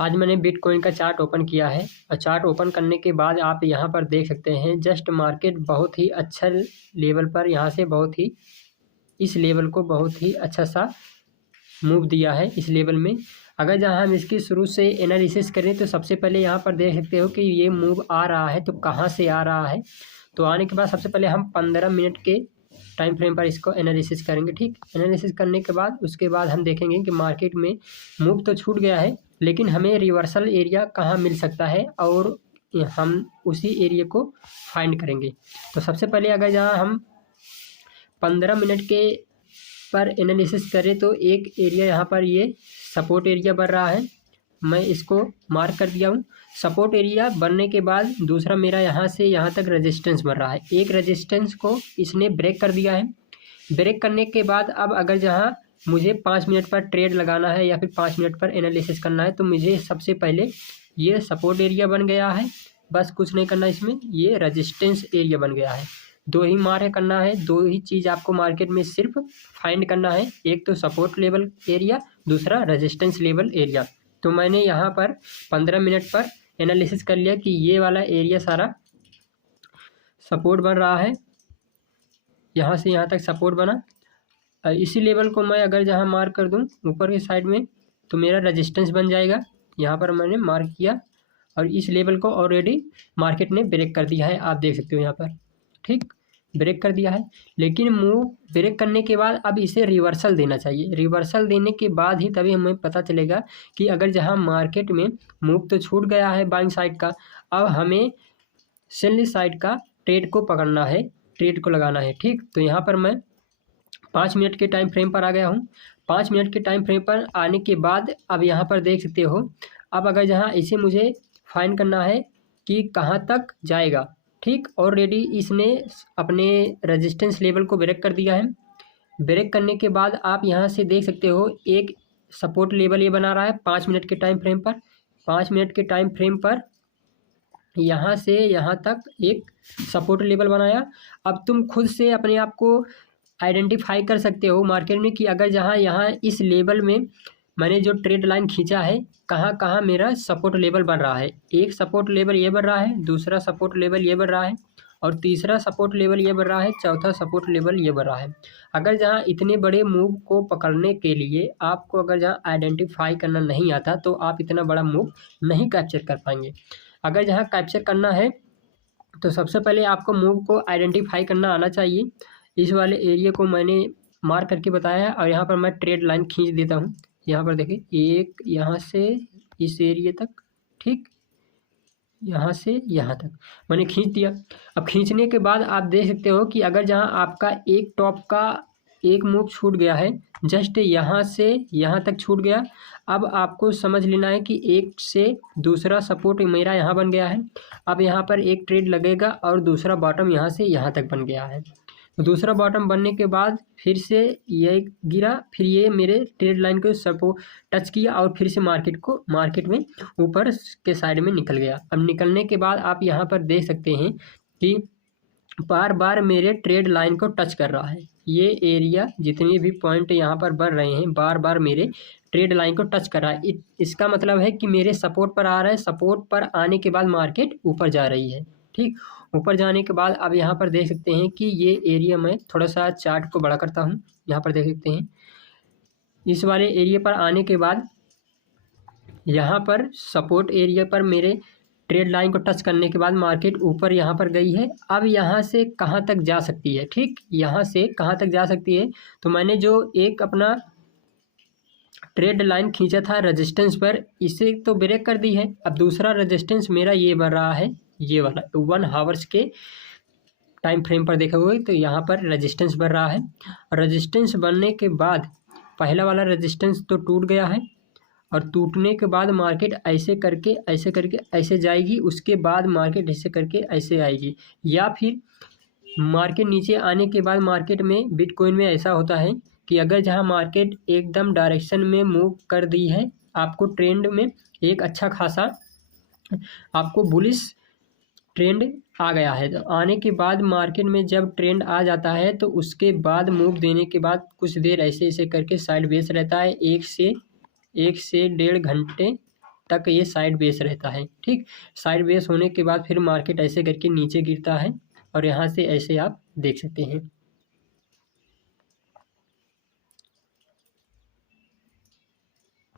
आज मैंने बिटकॉइन का चार्ट ओपन किया है और चार्ट ओपन करने के बाद आप यहाँ पर देख सकते हैं जस्ट मार्केट बहुत ही अच्छा लेवल पर यहाँ से बहुत ही इस लेवल को बहुत ही अच्छा सा मूव दिया है। इस लेवल में अगर जहाँ हम इसकी शुरू से एनालिसिस करें तो सबसे पहले यहाँ पर देख सकते हो कि ये मूव आ रहा है तो कहाँ से आ रहा है। तो आने के बाद सबसे पहले हम 15 मिनट के टाइम फ्रेम पर इसको एनालिसिस करेंगे। ठीक, एनालिसिस करने के बाद उसके बाद हम देखेंगे कि मार्केट में मूव तो छूट गया है लेकिन हमें रिवर्सल एरिया कहाँ मिल सकता है और हम उसी एरिया को फाइंड करेंगे। तो सबसे पहले अगर जहाँ हम 15 मिनट के पर एनालिसिस करें तो एक एरिया यहाँ पर ये सपोर्ट एरिया बन रहा है, मैं इसको मार्क कर दिया हूँ। सपोर्ट एरिया बनने के बाद दूसरा मेरा यहाँ से यहाँ तक रेजिस्टेंस बन रहा है। एक रेजिस्टेंस को इसने ब्रेक कर दिया है। ब्रेक करने के बाद अब अगर जहाँ मुझे 5 मिनट पर ट्रेड लगाना है या फिर 5 मिनट पर एनालिसिस करना है तो मुझे सबसे पहले ये सपोर्ट एरिया बन गया है, बस कुछ नहीं करना, इसमें ये रेजिस्टेंस एरिया बन गया है। दो ही मार्क करना है, दो ही चीज़ आपको मार्केट में सिर्फ फाइंड करना है, एक तो सपोर्ट लेवल एरिया, दूसरा रेजिस्टेंस लेवल एरिया। तो मैंने यहाँ पर 15 मिनट पर एनालिसिस कर लिया कि ये वाला एरिया सारा सपोर्ट बन रहा है, यहाँ से यहाँ तक सपोर्ट बना। इसी लेवल को मैं अगर जहाँ मार्क कर दूँ ऊपर के साइड में तो मेरा रेजिस्टेंस बन जाएगा। यहाँ पर मैंने मार्क किया और इस लेवल को ऑलरेडी मार्केट ने ब्रेक कर दिया है, आप देख सकते हो यहाँ पर। ठीक, ब्रेक कर दिया है, लेकिन मूव ब्रेक करने के बाद अब इसे रिवर्सल देना चाहिए। रिवर्सल देने के बाद ही तभी हमें पता चलेगा कि अगर जहाँ मार्केट में मूव तो छूट गया है बाइंग साइड का, अब हमें सेल साइड का ट्रेड को पकड़ना है, ट्रेड को लगाना है। ठीक, तो यहाँ पर मैं 5 मिनट के टाइम फ्रेम पर आ गया हूँ। 5 मिनट के टाइम फ्रेम पर आने के बाद अब यहाँ पर देख सकते हो, अब अगर जहाँ इसे मुझे फाइंड करना है कि कहाँ तक जाएगा। ठीक, ऑलरेडी इसने अपने रेजिस्टेंस लेवल को ब्रेक कर दिया है। ब्रेक करने के बाद आप यहाँ से देख सकते हो एक सपोर्ट लेवल ये बना रहा है 5 मिनट के टाइम फ्रेम पर। 5 मिनट के टाइम फ्रेम पर यहाँ से यहाँ तक एक सपोर्ट लेवल बनाया। अब तुम खुद से अपने आप को आइडेंटिफाई कर सकते हो मार्केट में कि अगर जहाँ यहाँ इस लेवल में मैंने जो ट्रेड लाइन खींचा है कहाँ कहाँ मेरा सपोर्ट लेवल बन रहा है। एक सपोर्ट लेवल ये बन रहा है, दूसरा सपोर्ट लेवल ये बन रहा है और तीसरा सपोर्ट लेवल ये बन रहा है, चौथा सपोर्ट लेवल ये बन रहा है। अगर जहाँ इतने बड़े मूव को पकड़ने के लिए आपको अगर जहाँ आइडेंटिफाई करना नहीं आता तो आप इतना बड़ा मूव नहीं कैप्चर कर पाएंगे। अगर जहाँ कैप्चर करना है तो सबसे पहले आपको मूव को आइडेंटिफाई करना आना चाहिए। इस वाले एरिया को मैंने मार्क करके बताया है और यहाँ पर मैं ट्रेड लाइन खींच देता हूँ। यहाँ पर देखिए एक यहाँ से इस एरिया तक, ठीक, यहाँ से यहाँ तक मैंने खींच दिया। अब खींचने के बाद आप देख सकते हो कि अगर जहाँ आपका एक टॉप का एक मूव छूट गया है, जस्ट यहाँ से यहाँ तक छूट गया, अब आपको समझ लेना है कि एक से दूसरा सपोर्ट मेरा यहाँ बन गया है। अब यहाँ पर एक ट्रेड लगेगा और दूसरा बॉटम यहाँ से यहाँ तक बन गया है। दूसरा बॉटम बनने के बाद फिर से ये गिरा, फिर ये मेरे ट्रेड लाइन को सपोर्ट टच किया और फिर से मार्केट में ऊपर के साइड में निकल गया। अब निकलने के बाद आप यहाँ पर देख सकते हैं कि बार बार मेरे ट्रेड लाइन को टच कर रहा है। ये एरिया जितने भी पॉइंट यहाँ पर बन रहे हैं बार बार मेरे ट्रेड लाइन को टच कर रहा है। इसका मतलब है कि मेरे सपोर्ट पर आ रहा है, सपोर्ट पर आने के बाद मार्केट ऊपर जा रही है। ठीक, ऊपर जाने के बाद अब यहाँ पर देख सकते हैं कि ये एरिया मैं थोड़ा सा चार्ट को बड़ा करता हूँ। यहाँ पर देख सकते हैं इस वाले एरिया पर आने के बाद यहाँ पर सपोर्ट एरिया पर मेरे ट्रेड लाइन को टच करने के बाद मार्केट ऊपर यहाँ पर गई है। अब यहाँ से कहाँ तक जा सकती है, ठीक, यहाँ से कहाँ तक जा सकती है। तो मैंने जो एक अपना ट्रेड लाइन खींचा था रेजिस्टेंस पर, इसे तो ब्रेक कर दी है। अब दूसरा रेजिस्टेंस मेरा ये बन रहा है, ये वाला 1 आवर्स के टाइम फ्रेम पर देखा हुआ तो यहाँ पर रेजिस्टेंस बन रहा है। रेजिस्टेंस बनने के बाद पहला वाला रेजिस्टेंस तो टूट गया है और टूटने के बाद मार्केट ऐसे करके ऐसे जाएगी, उसके बाद मार्केट ऐसे करके ऐसे आएगी, या फिर मार्केट नीचे आने के बाद मार्केट में बिटकॉइन में ऐसा होता है कि अगर जहाँ मार्केट एकदम डायरेक्शन में मूव कर दी है, आपको ट्रेंड में एक अच्छा खासा आपको बुलिश ट्रेंड आ गया है, तो आने के बाद मार्केट में जब ट्रेंड आ जाता है तो उसके बाद मूव देने के बाद कुछ देर ऐसे ऐसे करके साइड वेज रहता है, 1 से 1.5 घंटे तक ये साइड बेस रहता है। ठीक, साइड बेस होने के बाद फिर मार्केट ऐसे करके नीचे गिरता है और यहाँ से ऐसे आप देख सकते हैं।